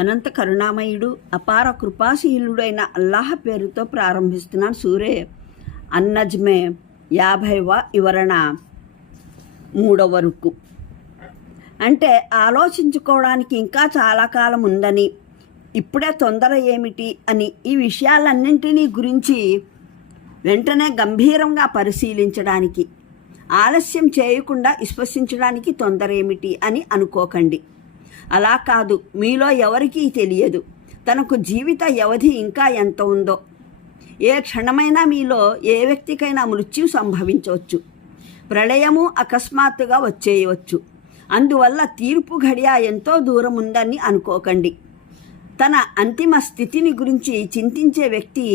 అనంత కరుణామయుడు అపార కృపాశీలుడైన అల్లాహ్ పేరుతో ప్రారంభిస్తున్నాను. సూరే అన్నజ్మే 50వ వివరణ 3వ రుకు. అంటే ఆలోచించుకోవడానికి ఇంకా చాలా కాలం ఉందని, ఇప్పుడే తొందర ఏమిటి అని, ఈ విషయాలన్నింటినీ గురించి వెంటనే గంభీరంగా పరిశీలించడానికి, ఆలస్యం చేయకుండా విశ్వసించడానికి తొందర ఏమిటి అని అనుకోకండి. అలా కాదు, మీలో ఎవరికీ తెలియదు తనకు జీవిత వ్యవధి ఇంకా ఎంత ఉందో. ఏ క్షణమైనా మీలో ఏ వ్యక్తికైనా మృత్యు సంభవించవచ్చు. ప్రళయము అకస్మాత్తుగా వచ్చేయవచ్చు. అందువల్ల తీర్పు గడియ ఎంతో దూరం ఉందని అనుకోకండి. తన అంతిమ స్థితిని గురించి చింతించే వ్యక్తి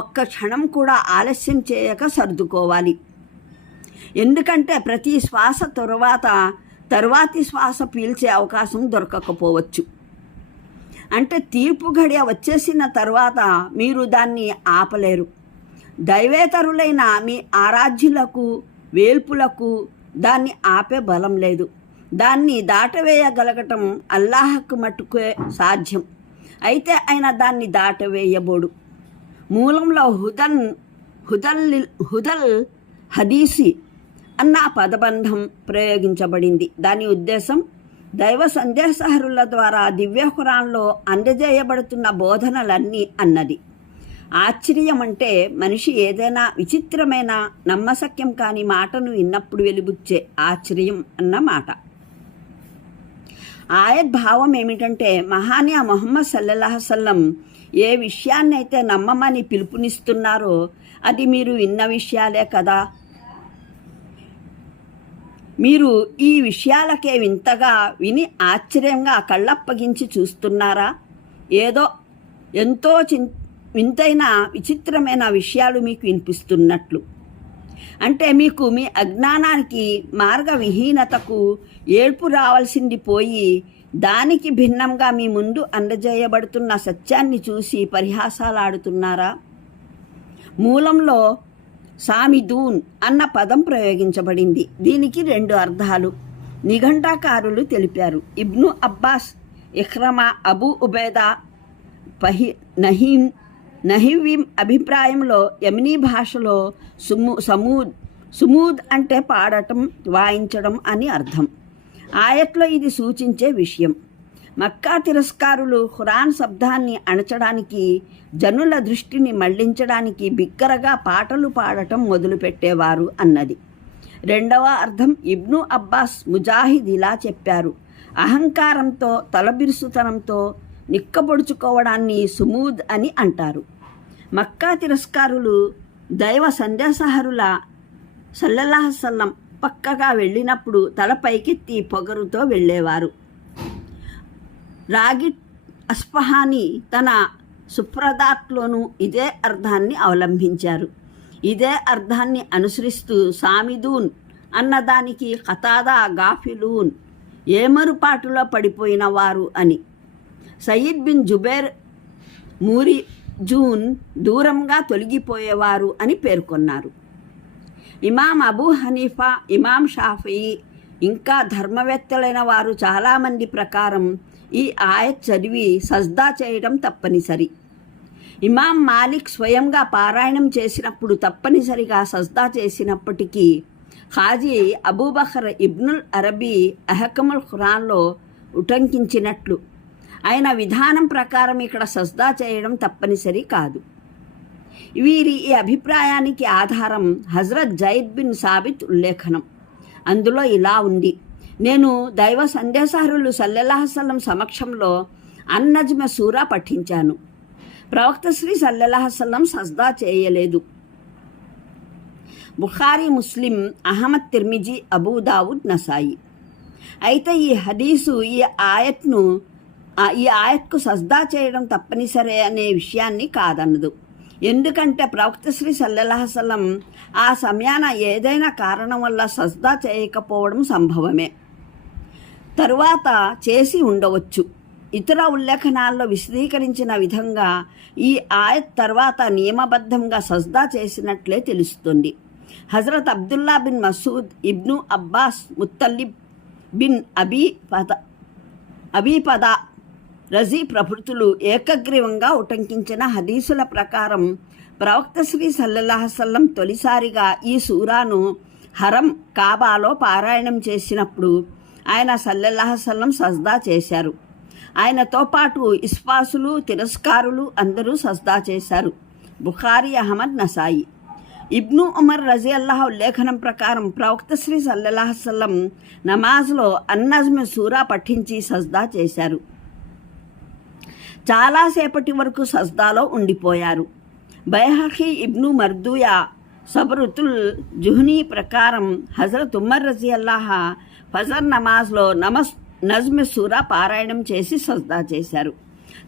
ఒక్క క్షణం కూడా ఆలస్యం చేయక సర్దుకోవాలి. ఎందుకంటే ప్రతి శ్వాస తరువాతి శ్వాస పీల్చే అవకాశం దొరకకపోవచ్చు. అంటే తీర్పు గడియ వచ్చేసిన తర్వాత మీరు దాన్ని ఆపలేరు. దైవేతరులైన మీ ఆరాధ్యులకు, వేల్పులకు దాన్ని ఆపే బలం లేదు. దాన్ని దాటవేయగలగటం అల్లాహకు మట్టుకే సాధ్యం. అయితే ఆయన దాన్ని దాటవేయబోడు. మూలంలో హుదల్ హదీసి అన్న పదబంధం ప్రయోగించబడింది. దాని ఉద్దేశం దైవ సందేశహరుల ద్వారా దివ్య ఖురాన్లో అందజేయబడుతున్న బోధనలన్నీ అన్నది. ఆశ్చర్యం అంటే మనిషి ఏదైనా విచిత్రమైన నమ్మశక్యం కాని మాటను విన్నప్పుడు వెలిబుచ్చే ఆశ్చర్యం అన్నమాట. ఆయత్ భావం ఏమిటంటే, మహానీయ ముహమ్మద్ సల్లల్లాహు అలైహి వసల్లం ఏ విషయాన్నైతే నమ్మమని పిలుపునిస్తున్నారో అది మీరు విన్న విషయాలే కదా. మీరు ఈ విషయాలకే వింతగా విని ఆశ్చర్యంగా కళ్ళప్పగించి చూస్తున్నారా? ఏదో ఎంతో వింతైన విచిత్రమైన విషయాలు మీకు వినిపిస్తున్నట్లు. అంటే మీకు మీ అజ్ఞానానికి, మార్గవిహీనతకు ఏడ్పు రావాల్సింది పోయి దానికి భిన్నంగా మీ ముందు అందజేయబడుతున్న సత్యాన్ని చూసి పరిహాసాలాడుతున్నారా? మూలంలో సామిదూన్ అన్న పదం ప్రయోగించబడింది. దీనికి 2 అర్థాలు నిఘంటాకారులు తెలిపారు. ఇబ్ను అబ్బాస్, ఇఖ్రమా, అబూ ఉబైదా, నహివీం అభిప్రాయంలో యమనీ భాషలో సుమూద్ అంటే పాడటం, వాయించడం అని అర్థం. ఆయట్లో ఇది సూచించే విషయం. మక్కా తిరస్కారులు ఖురాన్ శబ్దాన్ని అణచడానికి, జనుల దృష్టిని మళ్లించడానికి బిగ్గరగా పాటలు పాడటం మొదలుపెట్టేవారు అన్నది. 2వ అర్థం ఇబ్ను అబ్బాస్ ముజాహిద్ ఇలా చెప్పారు: అహంకారంతో, తలబిరుసుతనంతో నిక్కబొడుచుకోవడాన్ని సుమూద్ అని అంటారు. మక్కా తిరస్కారులు దైవ సందేశహరుల సల్లల్లాహు అలైహి వసల్లం పక్కగా వెళ్ళినప్పుడు తల పైకెత్తి పొగరుతో వెళ్ళేవారు. రాగిట్ అస్ఫహానీ తన సుప్రదాత్లోనూ ఇదే అర్థాన్ని అవలంబించారు. ఇదే అర్థాన్ని అనుసరిస్తూ సామిదూన్ అన్నదానికి ఖతాదా, గాఫిలూన్ ఏమరుపాటులో పడిపోయిన వారు అని, సయీద్ బిన్ జుబైర్ మూరిజూన్ దూరంగా తొలగిపోయేవారు అని పేర్కొన్నారు. ఇమాం అబూ హనీఫా, ఇమాం షాఫీ ఇంకా ధర్మవేత్తలైన వారు చాలామంది ప్రకారం ఈ ఆయత్ చదివి సజ్దా చేయడం తప్పనిసరి. ఇమాం మాలిక్ స్వయంగా పారాయణం చేసినప్పుడు తప్పనిసరిగా సజ్దా చేసినప్పటికీ ఖాజీ అబూబకర్ ఇబ్నుల్ అరబీ అహకముల్ ఖురాన్లో ఉటంకించినట్లు ఆయన విధానం ప్రకారం ఇక్కడ సజ్దా చేయడం తప్పనిసరి కాదు. వీరి ఈ అభిప్రాయానికి ఆధారం హజరత్ జైద్ బిన్ సాబిత్ ఉల్లేఖనం. అందులో ఇలా ఉంది: నేను దైవ సందేశహరులు సల్లల్లాహు అలైహి వసల్లం సమక్షంలో అన్నజ్మ సూరా పఠించాను. ప్రవక్త శ్రీ సల్లల్లాహు అలైహి వసల్లం సజ్దా చేయలేదు. బుఖారీ, ముస్లిం, అహ్మద్, తిర్మిజీ, అబూ దావుద్, నసాయి. అయితే ఈ హదీసు ఈ ఆయత్కు సజ్దా చేయడం తప్పనిసరే అనే విషయాన్ని కాదన్నదు. ఎందుకంటే ప్రవక్త శ్రీ సల్లల్లాహు అలైహి వసల్లం ఆ సమయాన ఏదైనా కారణం వల్ల సజ్దా చేయకపోవడం సంభవమే. తరువాత చేసి ఉండవచ్చు. ఇతర ఉల్లేఖనాల్లో విశదీకరించిన విధంగా ఈ ఆయత్ తర్వాత నియమబద్ధంగా సజ్దా చేసినట్లే తెలుస్తుంది. హజరత్ Abdullah bin Masood, ibn Abbas, Muttalib bin అబీపద రజీ ప్రభుతులు ఏకగ్రీవంగా ఉటంకించిన హదీసుల ప్రకారం ప్రవక్త శ్రీ సల్లల్లాహు అలైహి వసల్లం తొలిసారిగా ఈ సూరాను హరం కాబాలో పారాయణం చేసినప్పుడు ఆయన సల్లల్లాహు అలైహి వసల్లం సజ్దా చేశారు. ఆయనతో పాటు ఇస్పాసులు, తిరస్కారులు అందరూ సజ్దా చేశారు. బుఖారీ, అహ్మద్, నసాయి. ఇబ్ను ఉమర్ రజియల్లాహు ఉల్లేఖనం ప్రకారం ప్రవక్త శ్రీ సల్లల్లాహు అలైహి వసల్లం నమాజ్లో అన్నజ్మ్ సూరా పఠించి సజ్దా చేశారు. చాలాసేపటి వరకు సజ్దాలో ఉండిపోయారు. బైహఖీ, ఇబ్ను మర్దూయా, సబరుతుల్ జుహ్నీ ప్రకారం హజరత్ ఉమర్ రజియల్లాహు ఫజర్ నమాజ్లో నజ్మ్ సూరా పారాయణం చేసి సజ్దా చేశారు.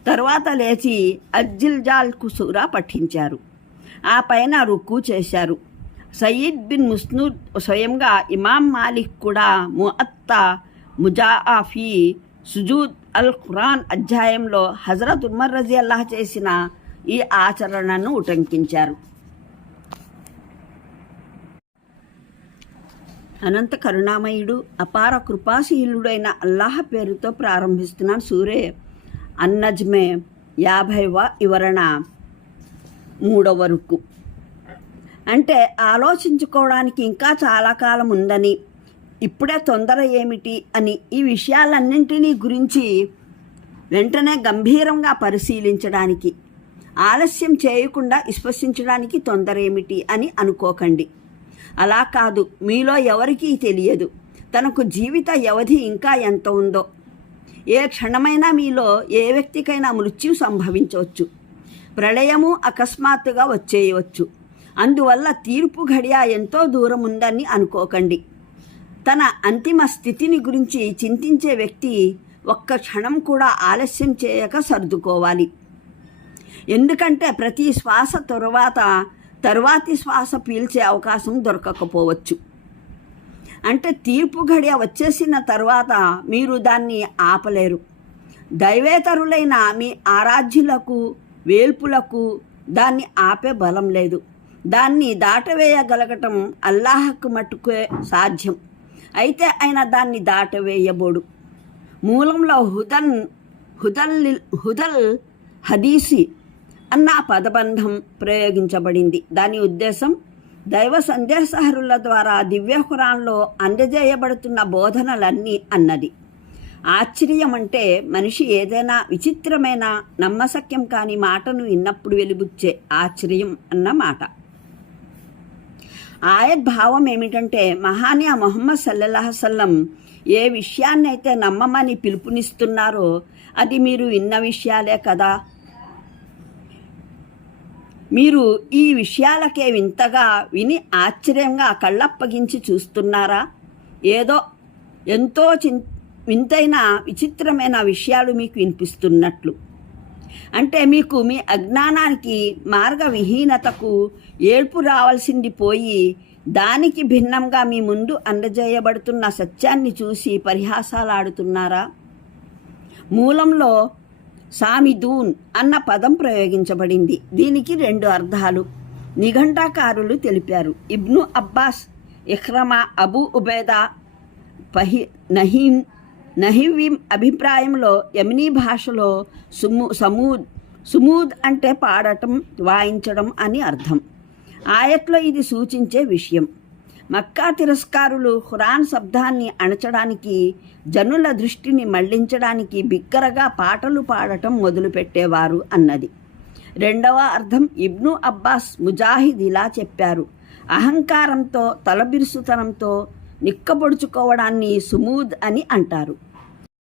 తర్వాత లేచి అజ్జిల్జాల్ సూరా పఠించారు. ఆ పైన రుక్కు చేశారు. సయీద్ బిన్ ముస్నూద్ స్వయంగా ఇమాం మాలిక్ కూడా ముఅత్తా ముజాఫీ సుజూద్ అల్ ఖురాన్ అధ్యాయంలో హజరత్ ఉమర్ రజియల్లాహు చేసిన ఈ ఆచరణను ఉటంకించారు. అనంత కరుణామయుడు, అపార కృపాశీలుడైన అల్లాహ్ పేరుతో ప్రారంభిస్తున్నాను. సూరే అన్నజ్మే 50వ వివరణ 3వ రుక్కు. అంటే ఆలోచించుకోవడానికి ఇంకా చాలా కాలం ఉందని, ఇప్పుడే తొందర ఏమిటి అని, ఈ విషయాలన్నింటినీ గురించి వెంటనే గంభీరంగా పరిశీలించడానికి, ఆలస్యం చేయకుండా విశ్వసించడానికి తొందర ఏమిటి అని అనుకోకండి. అలా కాదు, మీలో ఎవరికీ తెలియదు తనకు జీవిత వ్యవధి ఇంకా ఎంత ఉందో. ఏ క్షణమైనా మీలో ఏ వ్యక్తికైనా మృత్యు సంభవించవచ్చు. ప్రళయము అకస్మాత్తుగా వచ్చేయవచ్చు. అందువల్ల తీర్పు గడియ ఎంతో దూరం ఉందని అనుకోకండి. తన అంతిమ స్థితిని గురించి చింతించే వ్యక్తి ఒక్క క్షణం కూడా ఆలస్యం చేయక సర్దుకోవాలి. ఎందుకంటే ప్రతి శ్వాస తరువాతి శ్వాస పీల్చే అవకాశం దొరకకపోవచ్చు. అంటే తీర్పు గడియ వచ్చేసిన తర్వాత మీరు దాన్ని ఆపలేరు. దైవేతరులైన మీ ఆరాధ్యులకు, వేల్పులకు దాన్ని ఆపే బలం లేదు. దాన్ని దాటవేయగలగటం అల్లాహకు మట్టుకే సాధ్యం. అయితే ఆయన దాన్ని దాటవేయబోడు. మూలంలో హుదల్ హదీసి అన్న పదబంధం ప్రయోగించబడింది. దాని ఉద్దేశం దైవ సందేశహరుల ద్వారా దివ్య ఖురాన్లో అందజేయబడుతున్న బోధనలన్నీ అన్నది. ఆశ్చర్యం అంటే మనిషి ఏదైనా విచిత్రమైన, నమ్మశక్యం కాని మాటను విన్నప్పుడు వెలిబుచ్చే ఆశ్చర్యం అన్నమాట. ఆయత్ భావం ఏమిటంటే, మహానీయ ముహమ్మద్ సల్లల్లాహు అలైహి వసల్లం ఏ విషయాన్నైతే నమ్మమని పిలుపునిస్తున్నారో అది మీరు విన్న విషయాలే కదా. మీరు ఈ విషయాలకే వింతగా విని ఆశ్చర్యంగా కళ్ళప్పగించి చూస్తున్నారా? ఏదో ఎంతో వింతైన, విచిత్రమైన విషయాలు మీకు వినిపిస్తున్నట్లు. అంటే మీకు మీ అజ్ఞానానికి, మార్గవిహీనతకు ఏడ్పు రావాల్సింది పోయి, దానికి భిన్నంగా మీ ముందు అందజేయబడుతున్న సత్యాన్ని చూసి పరిహాసాలాడుతున్నారా? మూలంలో సామిదూన్ అన్న పదం ప్రయోగించబడింది. దీనికి 2 అర్థాలు నిఘంటాకారులు తెలిపారు. ఇబ్ను అబ్బాస్, ఇఖ్రమా, అబూ ఉబైదా, నహివీం అభిప్రాయంలో యమనీ భాషలో సుమూద్ అంటే పాడటం, వాయించడం అని అర్థం. ఆయట్లో ఇది సూచించే విషయం. మక్కా తిరస్కారులు ఖురాన్ శబ్దాన్ని అణచడానికి, జనుల దృష్టిని మళ్లించడానికి బిగ్గరగా పాటలు పాడటం మొదలుపెట్టేవారు అన్నది. 2వ అర్థం ఇబ్ను అబ్బాస్ ముజాహిద్ ఇలా చెప్పారు: అహంకారంతో, తలబిరుసుతనంతో నిక్కబొడుచుకోవడాన్ని సుమూద్ అని అంటారు.